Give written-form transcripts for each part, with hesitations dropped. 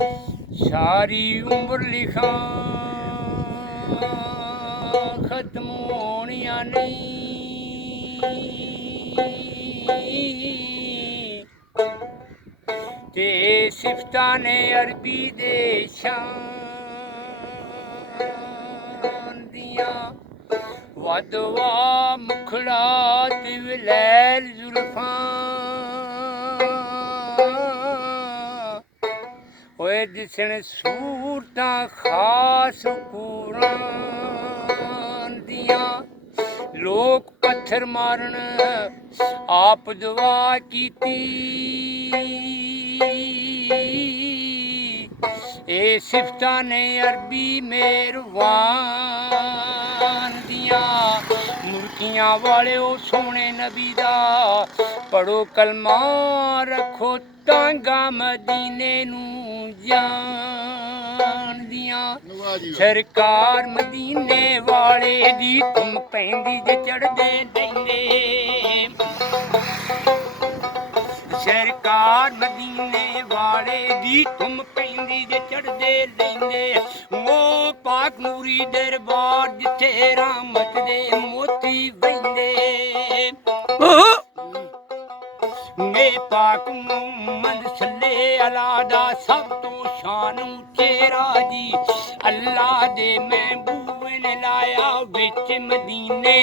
सारी उम्र लिखा खत्म होनिया नहीं ते सिफता ने अरबी दे शान दिया वदवा मुखड़ा ते विलैल जुल्फां ओए दिसण सूरतां खास कुरान दियां लोक पत्थर मारन आप दुआ कीती ए सिफतां ने अरबी मेहरबान दियां मुर्तियां वाले ओ सोहणे नबी दा पढ़ो कलमा रखो टांगा मदीने नूं जान दियां सरकार मदीने वाले दी तुम पैंदी जे चढ़दे लैंदे सरकार मदीने वाले दी तुम पैंदी जे चढ़दे लैंदे ओ पाक नूरी दरबार जिथे रहमत दे मोती वहिंदे मैं पाक मोहम्मद सल्ले अला दा सब तो शान चेहरा जी अल्लाह दे महबूब ने लाया विच मदीने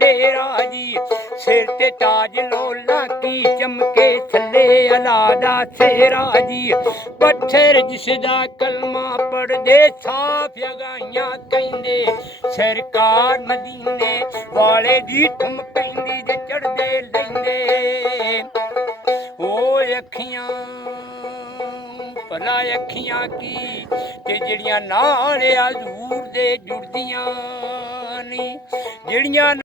डेरा जी सिर ते ताज लोला की चमके थल्ले अला दा सेरा जी पत्थर जिसदा कलमा पढ़दे साफ जगाइयां कहंदे सरकार मदीने वाले दी तुम पैंदी जे चढ़दे लैंदे ओ अखियां भला अखियां की ते ਜਿਹੜੀਆਂ ਨਾਲ ਹਜ਼ੂਰ ਦੇ ਜੁੜਦੀਆਂ ਨਹੀਂ ਜਿਹੜੀਆਂ